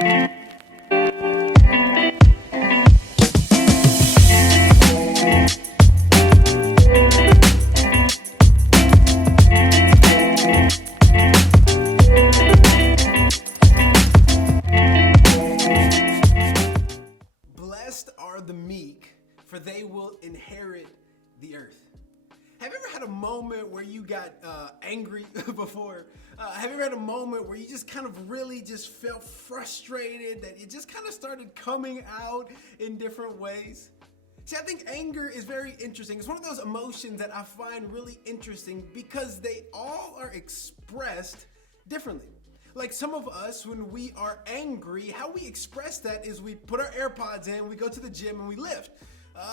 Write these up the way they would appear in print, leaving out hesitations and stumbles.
Blessed are the meek, for they will inherit the earth. Have you ever had a moment where you got angry before? Have you ever had a moment where you just kind of really just felt frustrated, that it just kind of started coming out in different ways? See, I think anger is very interesting. It's one of those emotions that I find really interesting because they all are expressed differently. Like some of us, when we are angry, how we express that is we put our AirPods in, we go to the gym and we lift.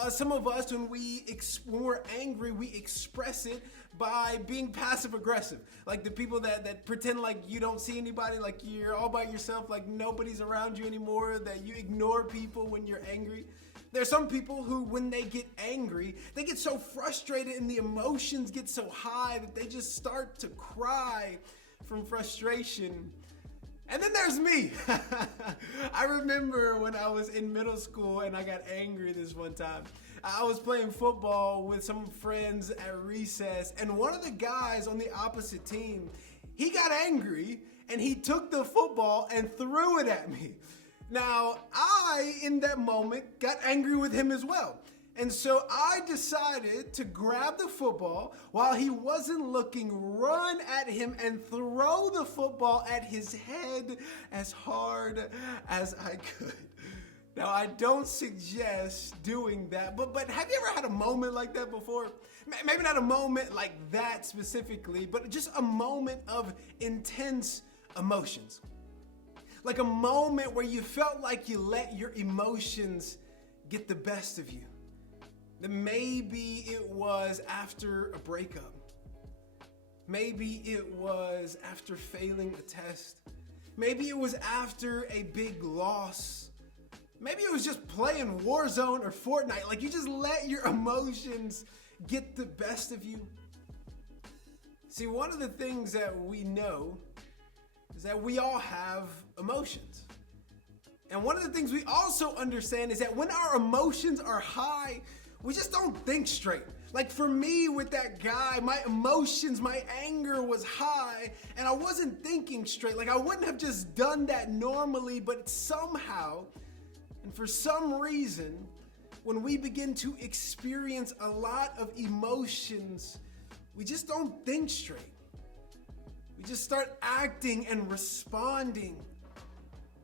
Some of us, when we're angry, we express it by being passive aggressive. Like the people that pretend like you don't see anybody, like you're all by yourself, like nobody's around you anymore, that you ignore people when you're angry. There's some people who, when they get angry, they get so frustrated and the emotions get so high that they just start to cry from frustration. And then there's me. I remember when I was in middle school and I got angry this one time. I was playing football with some friends at recess, and one of the guys on the opposite team, he got angry and he took the football and threw it at me. Now, I, in that moment, got angry with him as well. And so I decided to grab the football while he wasn't looking, run at him and throw the football at his head as hard as I could. Now, I don't suggest doing that, but have you ever had a moment like that before? Maybe not a moment like that specifically, but just a moment of intense emotions. Like a moment where you felt like you let your emotions get the best of you. Then maybe it was after a breakup. Maybe it was after failing a test. Maybe it was after a big loss. Maybe it was just playing Warzone or Fortnite. Like you just let your emotions get the best of you. See, one of the things that we know is that we all have emotions. And one of the things we also understand is that when our emotions are high, we just don't think straight. Like for me with that guy, my emotions, my anger was high and I wasn't thinking straight. Like I wouldn't have just done that normally, but somehow, and for some reason, when we begin to experience a lot of emotions, we just don't think straight. We just start acting and responding.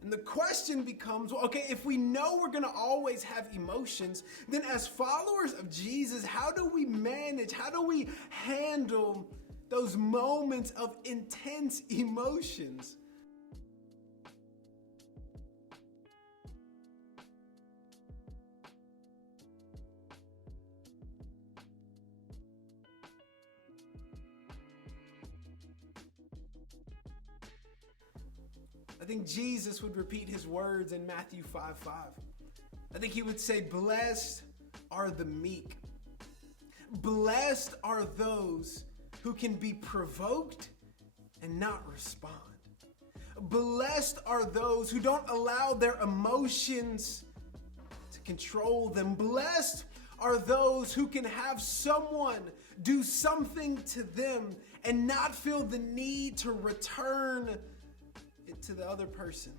And the question becomes, well, okay, if we know we're going to always have emotions, then as followers of Jesus, how do we manage, how do we handle those moments of intense emotions? I think Jesus would repeat his words in Matthew 5:5. I think he would say, blessed are the meek. Blessed are those who can be provoked and not respond. Blessed are those who don't allow their emotions to control them. Blessed are those who can have someone do something to them and not feel the need to return it to the other person.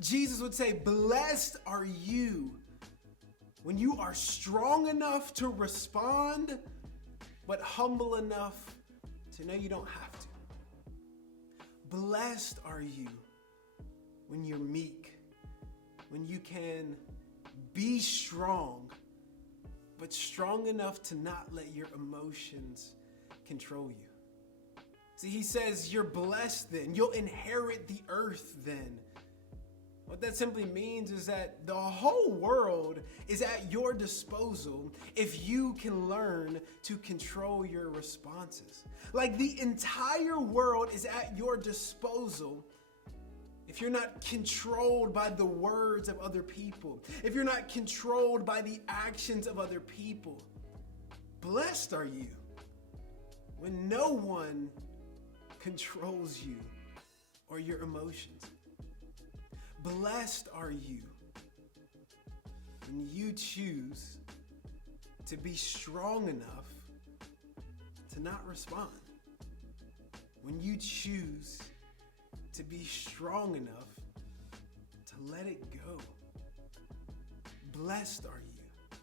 Jesus would say, blessed are you when you are strong enough to respond, but humble enough to know you don't have to. Blessed are you when you're meek, when you can be strong, but strong enough to not let your emotions control you. See, he says you're blessed then. You'll inherit the earth then. What that simply means is that the whole world is at your disposal if you can learn to control your responses. Like the entire world is at your disposal if you're not controlled by the words of other people, if you're not controlled by the actions of other people. Blessed are you when no one controls you or your emotions. Blessed are you when you choose to be strong enough to not respond. When you choose to be strong enough to let it go. Blessed are you.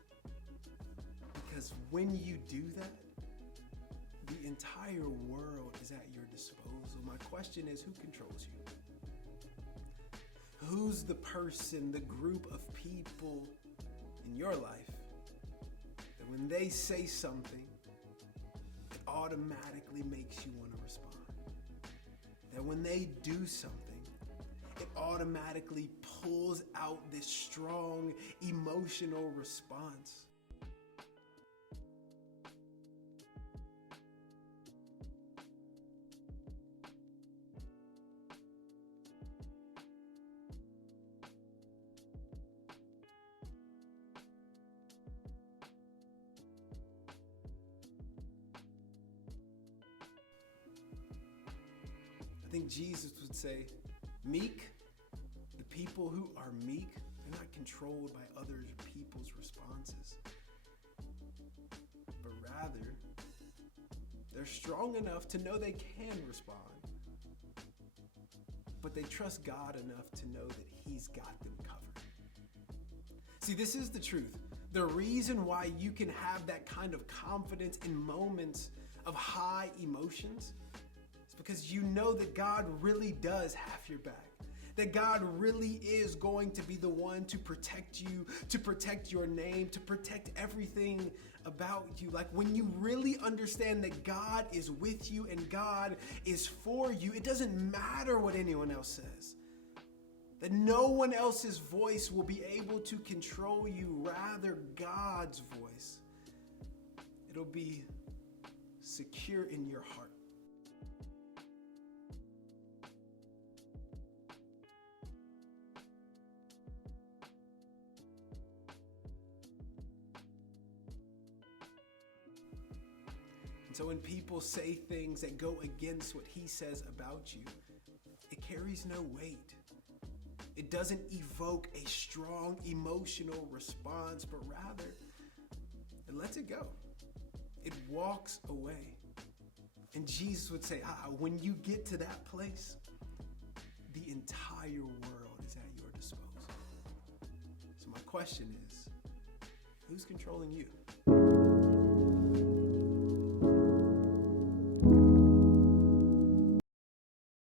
Because when you do that, the entire world is at your disposal. My question is, who controls you? Who's the person, the group of people in your life that when they say something, it automatically makes you want to respond? That when they do something, it automatically pulls out this strong emotional response? I think Jesus would say, meek, the people who are meek, they're not controlled by other people's responses. But rather, they're strong enough to know they can respond. But they trust God enough to know that He's got them covered. See, this is the truth. The reason why you can have that kind of confidence in moments of high emotions is because you know that God really does have your back. That God really is going to be the one to protect you, to protect your name, to protect everything about you. Like when you really understand that God is with you and God is for you, it doesn't matter what anyone else says. That no one else's voice will be able to control you, rather God's voice. It'll be secure in your heart. And so when people say things that go against what He says about you, it carries no weight. It doesn't evoke a strong emotional response, but rather it lets it go. It walks away. And Jesus would say, when you get to that place, the entire world is at your disposal. So my question is, who's controlling you?